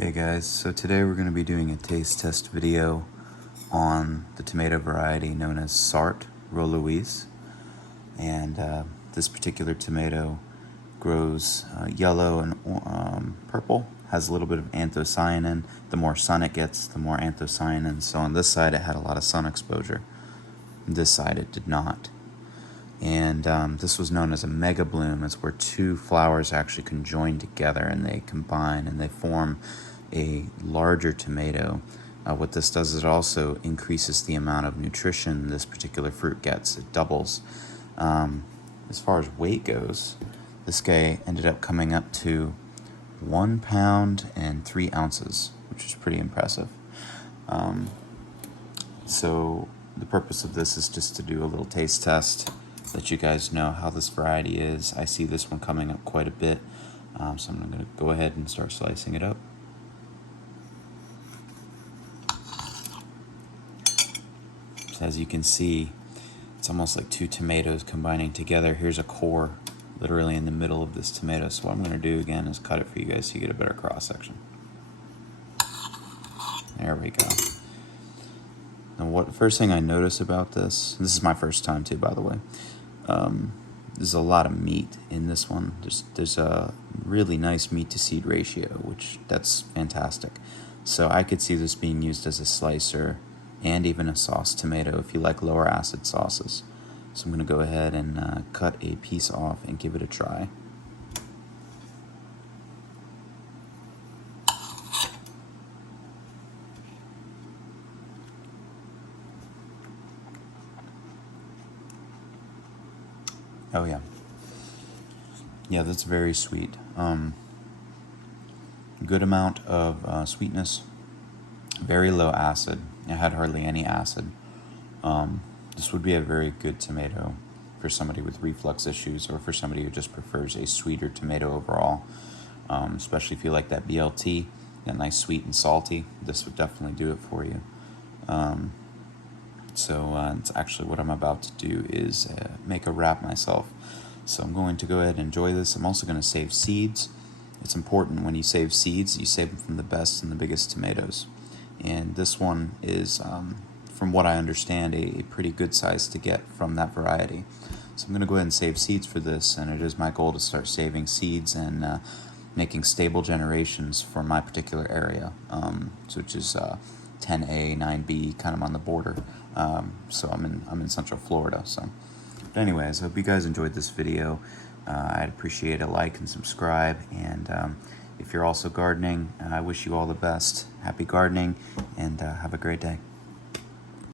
Hey guys, so today we're going to be doing a taste test video on the tomato variety known as Sart Roloise. And this particular tomato grows yellow and purple, has a little bit of anthocyanin. The more sun it gets, the more anthocyanin. So on this side it had a lot of sun exposure. This side it did not. And this was known as a mega bloom. It's where two flowers actually conjoin together and they combine and they form a larger tomato. What this does is it also increases the amount of nutrition this particular fruit gets. It doubles. As far as weight goes, this guy ended up coming up to 1 pound and 3 ounces, which is pretty impressive. So the purpose of this is just to do a little taste test, let you guys know how this variety is. I see this one coming up quite a bit, so I'm going to go ahead and start slicing it up. So as you can see, it's almost like two tomatoes combining together. Here's a core literally in the middle of this tomato. So what I'm going to do again is cut it for you guys so you get a better cross section. There we go. Now first thing I notice about this is my first time too, by the way. There's a lot of meat in this one. There's a really nice meat to seed ratio, which that's fantastic. So I could see this being used as a slicer and even a sauce tomato if you like lower acid sauces. So I'm going to go ahead and cut a piece off and give it a try. Oh yeah. Yeah, that's very sweet. Good amount of sweetness, very low acid. It had hardly any acid. This would be a very good tomato for somebody with reflux issues or for somebody who just prefers a sweeter tomato overall, especially if you like that BLT, that nice sweet and salty. This would definitely do it for you. So it's actually what I'm about to do is make a wrap myself. So I'm going to go ahead and enjoy this. I'm also going to save seeds. It's important when you save seeds, you save them from the best and the biggest tomatoes. And this one is, from what I understand, a pretty good size to get from that variety. So I'm going to go ahead and save seeds for this, and it is my goal to start saving seeds and making stable generations for my particular area, which is 10A, 9B, kind of on the border. So I'm in Central Florida. So, but anyways, I hope you guys enjoyed this video. I'd appreciate a like and subscribe. And if you're also gardening, I wish you all the best. Happy gardening, and have a great day.